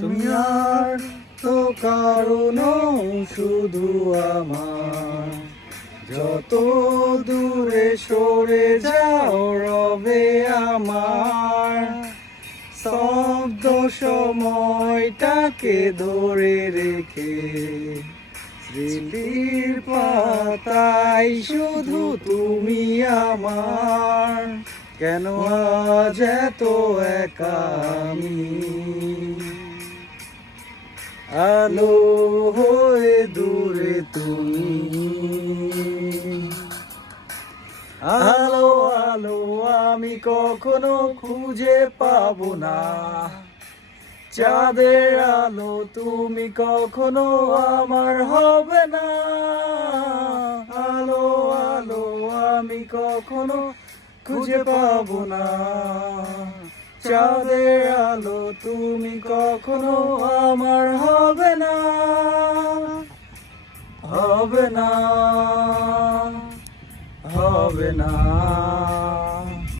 তুমি আর তো কারণ শুধু আমার, যত দূরে সরে যাও রবে আমার। শব্দ সময়টাকে ধরে রেখে স্মৃতির পাতায় শুধু তুমি আমার। কেন আজ এত একা আমি, আলো হয়ে দূরে তুমি। আলো আলো আমি কখনো খুঁজে পাবো না, চাঁদের আলো তুমি কখনো আমার হবে না। আলো আলো আমি কখনো খুঁজে পাবো না, চাঁদের আলো তুমি কখনো আমার হবে না, হবে না, হবে না।